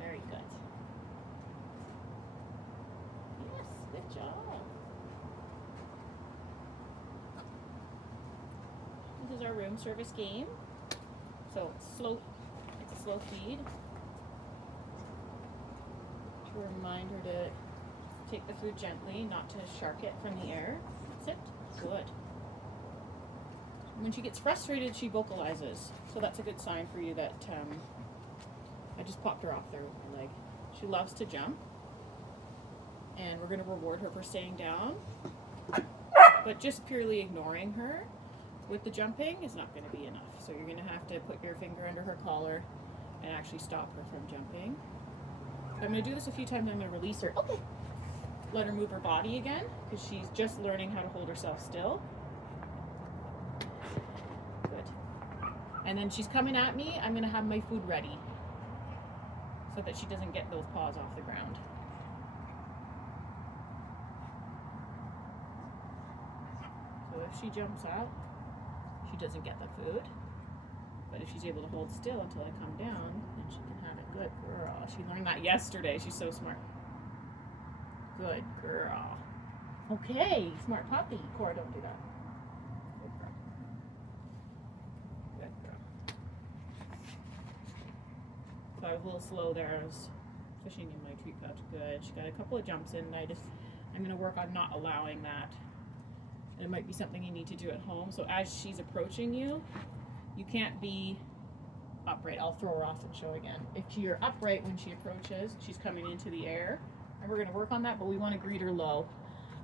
Very good. Yes, good job. This is our room service game. So it's a slow feed. To remind her to take the food gently, not to shark it from the air. Sit. Good. When she gets frustrated, she vocalizes. So that's a good sign for you that I just popped her off there with my leg. She loves to jump. And we're going to reward her for staying down. But just purely ignoring her with the jumping is not going to be enough. So you're going to have to put your finger under her collar and actually stop her from jumping. I'm going to do this a few times. I'm going to release her. Okay. Let her move her body again because she's just learning how to hold herself still. Good. And then she's coming at me. I'm going to have my food ready so that she doesn't get those paws off the ground. So if she jumps out, she doesn't get the food. But if she's able to hold still until I come down, then she can have it. Good girl. She learned that yesterday. She's so smart. Good girl. Okay, smart puppy. Cora, don't do that. Good girl. Good girl. So I was a little slow there. I was fishing in my treat pouch. Good. She got a couple of jumps in. I'm going to work on not allowing that. And it might be something you need to do at home. So as she's approaching you, you can't be upright. I'll throw her off and show again. If you're upright when she approaches, she's coming into the air. And we're going to work on that, but we want to greet her low.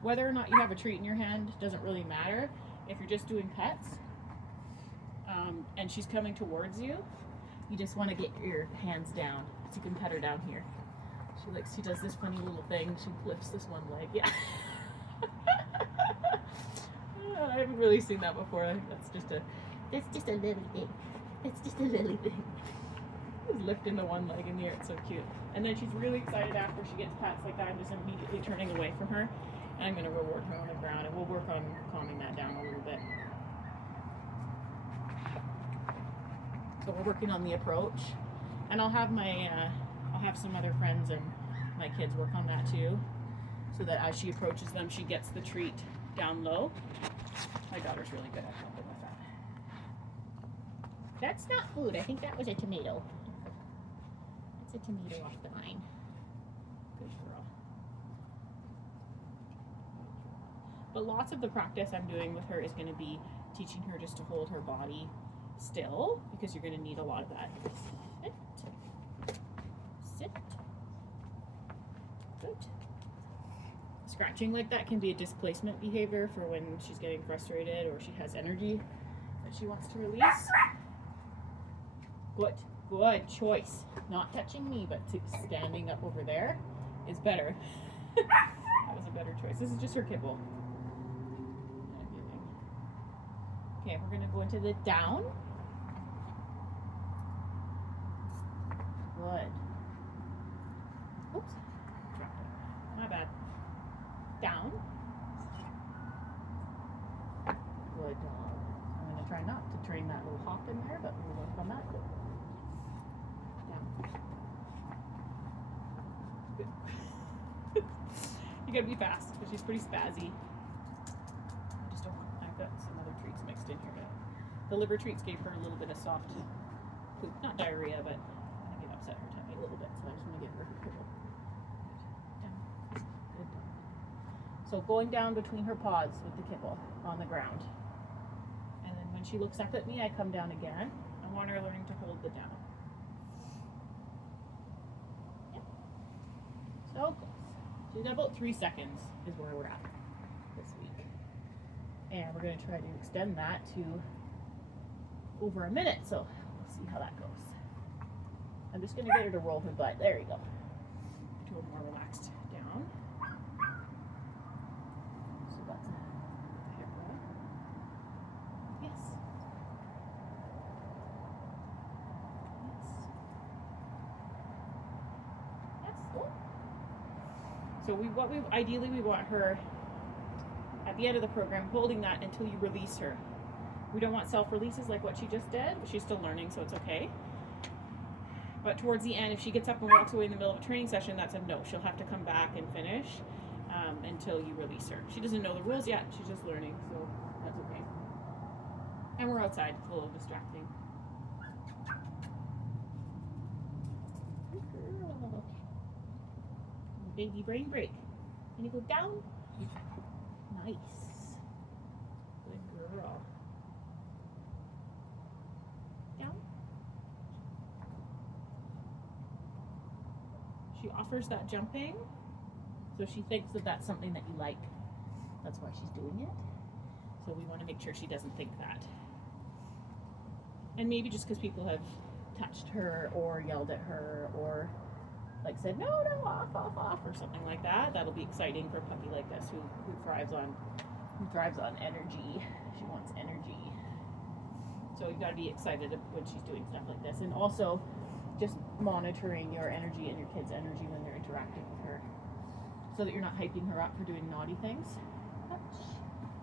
Whether or not you have a treat in your hand doesn't really matter. If you're just doing pets and she's coming towards you, you just want to get your hands down so you can pet her down here. She does this funny little thing. She lifts this one leg. Yeah. I haven't really seen that before. That's just a little thing. It's just a little thing. She's lifting the one leg in the air. It's so cute. And then she's really excited after she gets pats like that. I'm just immediately turning away from her. And I'm going to reward her on the ground. And we'll work on calming that down a little bit. So we're working on the approach. And I'll have some other friends and my kids work on that too. So that as she approaches them, she gets the treat down low. My daughter's really good at helping with that. That's not food. I think that was a tomato. It's a tomato off the vine. Good girl. But lots of the practice I'm doing with her is going to be teaching her just to hold her body still, because you're going to need a lot of that. Sit. Sit. Good. Scratching like that can be a displacement behavior for when she's getting frustrated or she has energy that she wants to release. Good choice. Not touching me, but standing up over there is better. That was a better choice. This is just her kibble. Okay, we're gonna go into the down. Good. Oops. Dropped it. My bad. Down. Good dog. I'm going to try not to train that little hop in there, but we'll work on that. Good. Down. Good. You got to be fast because she's pretty spazzy. I just don't want. I've got some other treats mixed in here. The liver treats gave her a little bit of soft poop, not diarrhea, but I think it upset her tummy a little bit, so I just want to give her her kibble. Good dog. So going down between her paws with the kibble on the ground. And then when she looks up at me, I come down again. I want her learning to hold the down. Yep. So close. She's got about 3 seconds is where we're at this week. And we're going to try to extend that to over a minute. So we'll see how that goes. I'm just going to get her to roll her butt. There you go. To a more relaxed down. So that's a hip roll. Yes. Yes. Yes. Oh. So ideally we want her at the end of the program holding that until you release her. We don't want self-releases like what she just did, but she's still learning, so it's okay. But towards the end, if she gets up and walks away in the middle of a training session, that's a no. She'll have to come back and finish until you release her. She doesn't know the rules yet. She's just learning, so that's okay. And we're outside. It's a little distracting. Good girl. Baby brain break. Can you go down? Nice. Good girl. Down. She offers that jumping, so she thinks that that's something that you like. That's why she's doing it. So we want to make sure she doesn't think that. And maybe just because people have touched her or yelled at her or like said, no, off, or something like that, that'll be exciting for a puppy like this who thrives on energy. She wants energy. So you've got to be excited when she's doing stuff like this. And also just monitoring your energy and your kids' energy when they're interacting with her, so that you're not hyping her up for doing naughty things. Touch.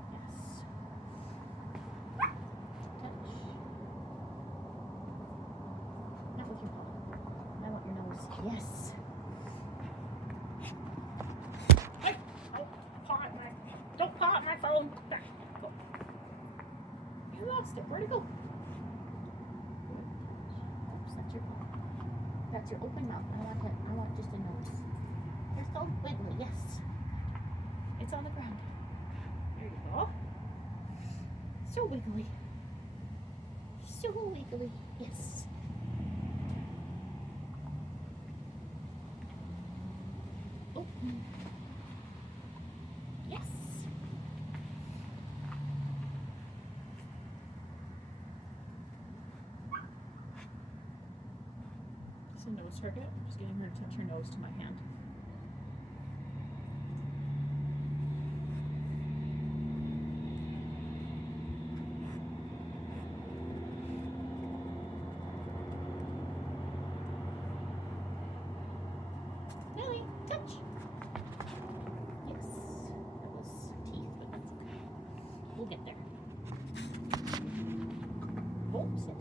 Yes. Touch. Not with your paw. I want your nose. Yes. Hey! Don't paw at my phone. You lost it. Where'd it go? Oops, that's your paw. That's your open mouth. I want just a nose. You're so wiggly. Yes. It's on the ground. There you go. So wiggly. So wiggly. Yes. Open. Yes. It's a nose target. I'm just getting her to touch her nose to my hand. Nelly, touch. Yes. That was teeth, but that's okay. We'll get there. Oh, sit.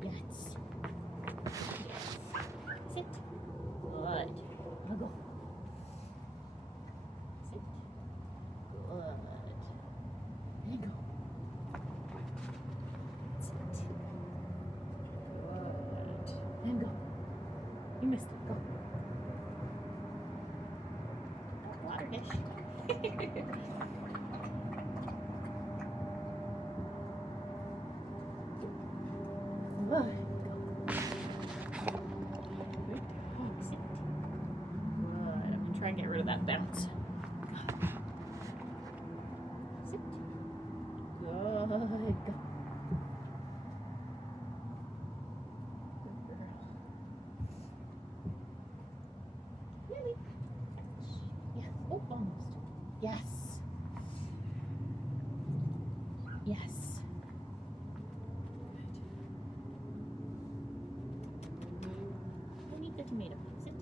Good. Yes. Yes. Sit. Good. Now go. Sit. Good. And go. Sit. Good. And go. You missed it. Go. Water dish. Good. Good. Sit. Good. I'm gonna try and get rid of that bounce. Sit. Good. Go. Good girl. Lily. Yes. Oh, almost. Yes. Yes. Who needs the tomato? Sit.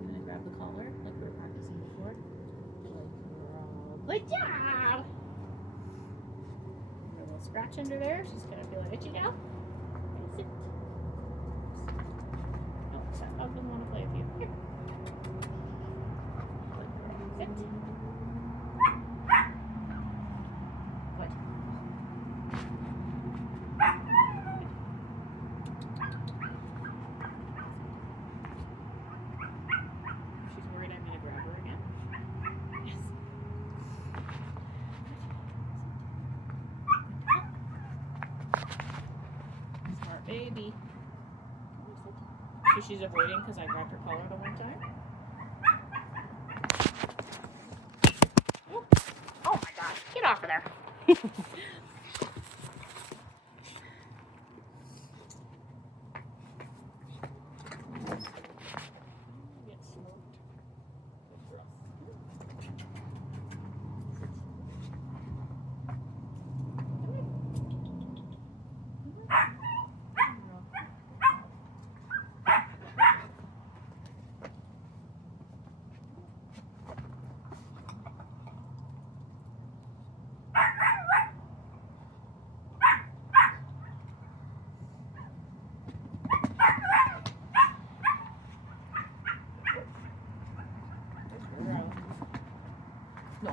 I'm gonna grab the collar like we were practicing before. Good job! A little scratch under there. She's gonna feel it itchy now. Okay, sit. Oh, that dog doesn't want to play with you. Here. Sit. Good. She's worried I'm gonna grab her again. Yes. Smart baby. So she's avoiding because I grabbed her collar the one time. Oh my gosh, get off of there. Get smoked. That's rough.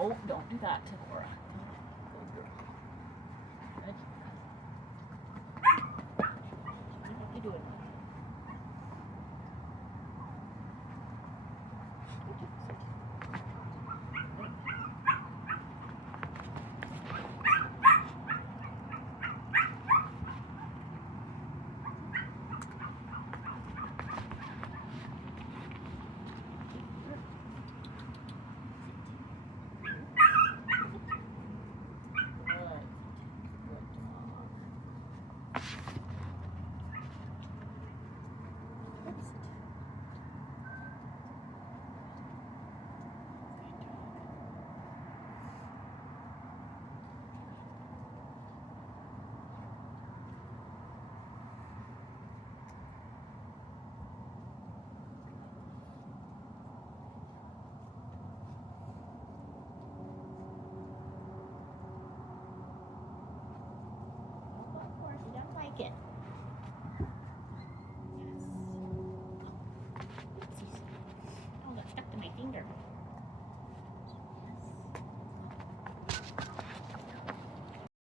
No, don't do that to Laura.